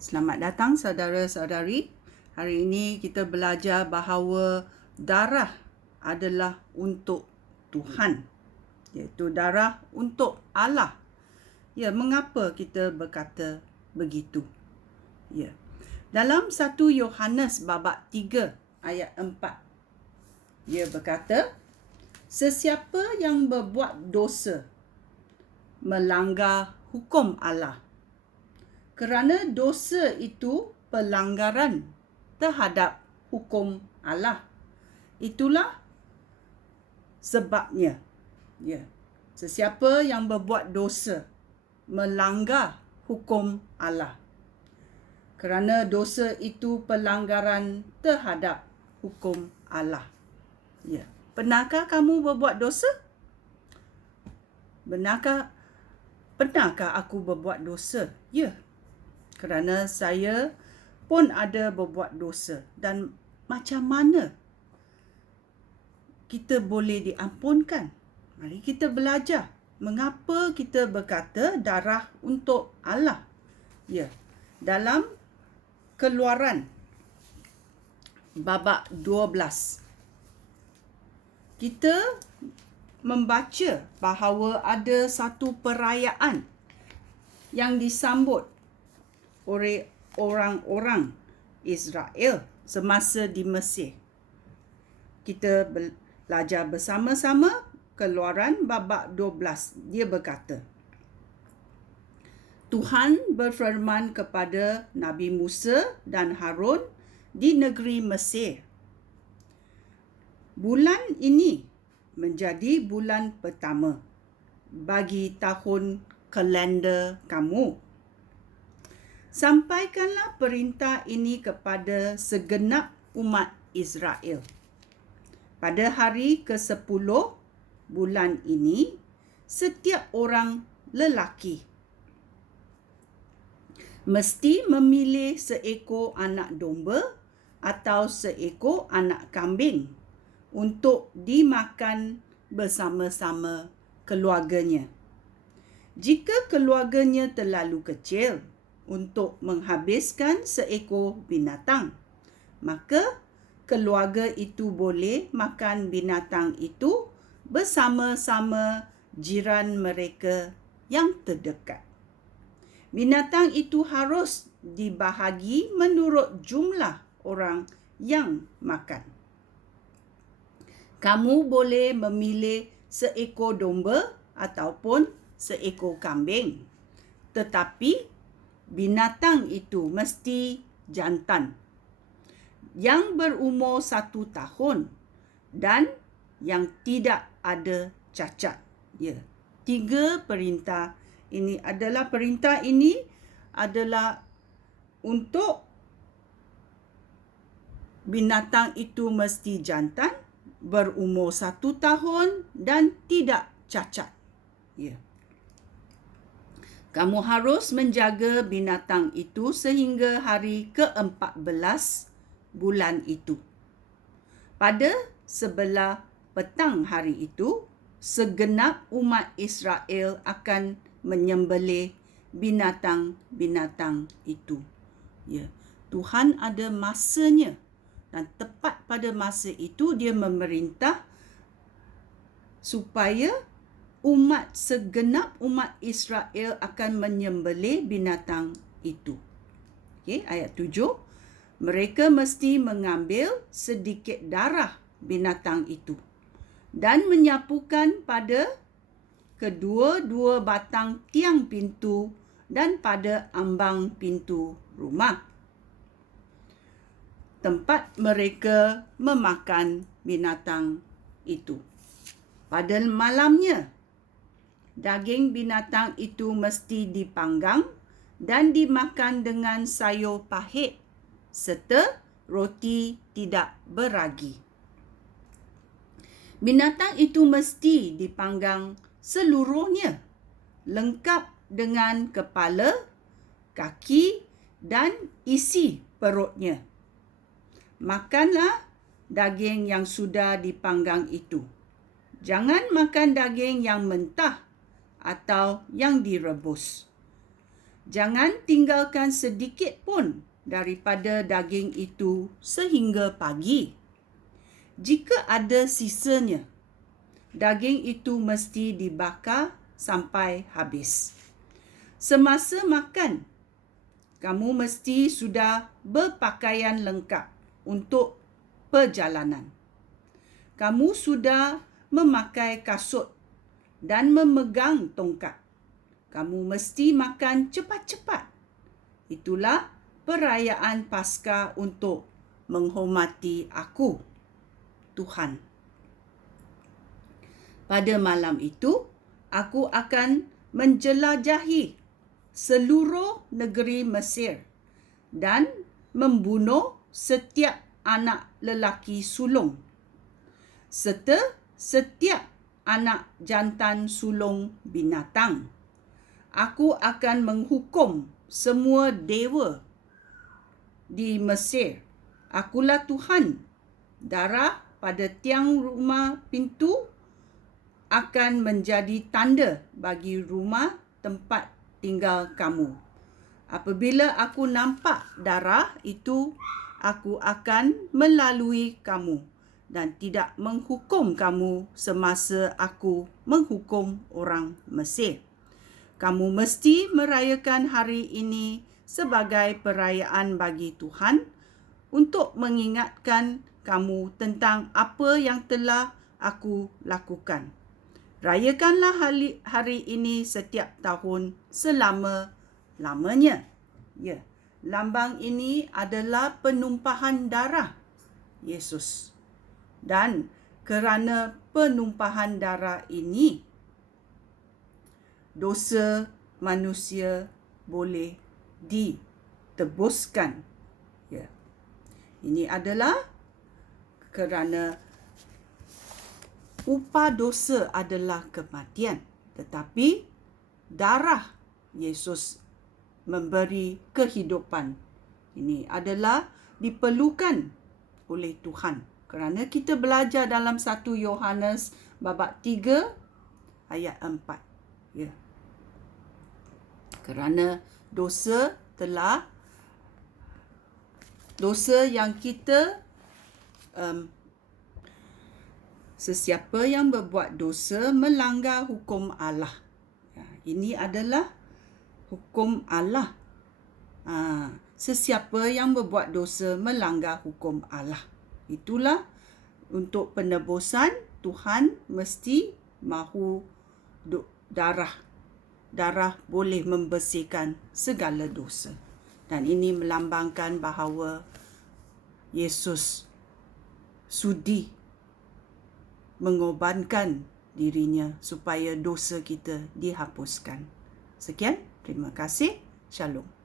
Selamat datang saudara-saudari. Hari ini kita belajar bahawa darah adalah untuk Tuhan, iaitu darah untuk Allah. Ya, mengapa kita berkata begitu? Ya. Dalam 1 Yohanes babak 3 ayat 4, ia berkata, sesiapa yang berbuat dosa melanggar hukum Allah, kerana dosa itu pelanggaran terhadap hukum Allah. Itulah sebabnya. Ya. Sesiapa yang berbuat dosa melanggar hukum Allah. Kerana dosa itu pelanggaran terhadap hukum Allah. Ya. Pernahkah kamu berbuat dosa? Pernahkah aku berbuat dosa? Ya. Kerana saya pun ada berbuat dosa. Dan macam mana kita boleh diampunkan? Mari kita belajar. Mengapa kita berkata darah untuk Allah? Ya. Dalam Keluaran babak 12, kita membaca bahawa ada satu perayaan yang disambut oleh orang-orang Israel semasa di Mesir. Kita belajar bersama-sama Keluaran babak 12. Dia berkata, Tuhan berfirman kepada Nabi Musa dan Harun di negeri Mesir, bulan ini menjadi bulan pertama bagi tahun kalender kamu. Sampaikanlah perintah ini kepada segenap umat Israel. Pada hari ke-10 bulan ini, setiap orang lelaki mesti memilih seekor anak domba atau seekor anak kambing untuk dimakan bersama-sama keluarganya. Jika keluarganya terlalu kecil untuk menghabiskan seekor binatang, maka keluarga itu boleh makan binatang itu bersama-sama jiran mereka yang terdekat. Binatang itu harus dibahagi menurut jumlah orang yang makan. Kamu boleh memilih seekor domba ataupun seekor kambing. Tetapi binatang itu mesti jantan yang berumur 1 tahun dan yang tidak ada cacat. Ya, 3 perintah ini adalah untuk binatang itu mesti jantan, berumur 1 tahun dan tidak cacat. Ya. Kamu harus menjaga binatang itu sehingga hari ke-14 bulan itu. Pada sebelah petang hari itu, segenap umat Israel akan menyembelih binatang-binatang itu. Ya. Tuhan ada masanya, dan tepat pada masa itu dia memerintah supaya segenap umat Israel akan menyembelih binatang itu. Okay, ayat 7. Mereka mesti mengambil sedikit darah binatang itu dan menyapukan pada kedua-dua batang tiang pintu dan pada ambang pintu rumah, tempat mereka memakan binatang itu. Pada malamnya, daging binatang itu mesti dipanggang dan dimakan dengan sayur pahit serta roti tidak beragi. Binatang itu mesti dipanggang seluruhnya, lengkap dengan kepala, kaki dan isi perutnya. Makanlah daging yang sudah dipanggang itu. Jangan makan daging yang mentah atau yang direbus. Jangan tinggalkan sedikit pun daripada daging itu sehingga pagi. Jika ada sisanya, daging itu mesti dibakar sampai habis. Semasa makan, kamu mesti sudah berpakaian lengkap untuk perjalanan. Kamu sudah memakai kasut dan memegang tongkat. Kamu mesti makan cepat-cepat. Itulah perayaan Paskah untuk menghormati aku, Tuhan. Pada malam itu, aku akan menjelajahi seluruh negeri Mesir dan membunuh setiap anak lelaki sulung serta setiap anak jantan sulung binatang. Aku akan menghukum semua dewa di Mesir. Akulah Tuhan. Darah pada tiang rumah pintu akan menjadi tanda bagi rumah tempat tinggal kamu. Apabila aku nampak darah itu, aku akan melalui kamu dan tidak menghukum kamu semasa aku menghukum orang Mesir. Kamu mesti merayakan hari ini sebagai perayaan bagi Tuhan untuk mengingatkan kamu tentang apa yang telah aku lakukan. Rayakanlah hari ini setiap tahun selama-lamanya. Ya, lambang ini adalah penumpahan darah Yesus. Dan kerana penumpahan darah ini, dosa manusia boleh ditebuskan. Ya. Ini adalah kerana upah dosa adalah kematian, tetapi darah Yesus memberi kehidupan. Ini adalah diperlukan oleh Tuhan. Kerana kita belajar dalam 1 Yohanes babak 3 ayat 4. Ya. Kerana dosa yang kita sesiapa yang berbuat dosa melanggar hukum Allah. Ya, ini adalah hukum Allah. Sesiapa yang berbuat dosa melanggar hukum Allah. Itulah untuk penebusan Tuhan mesti mahu darah. Darah boleh membersihkan segala dosa. Dan ini melambangkan bahawa Yesus sudi mengorbankan dirinya supaya dosa kita dihapuskan. Sekian, terima kasih. Shalom.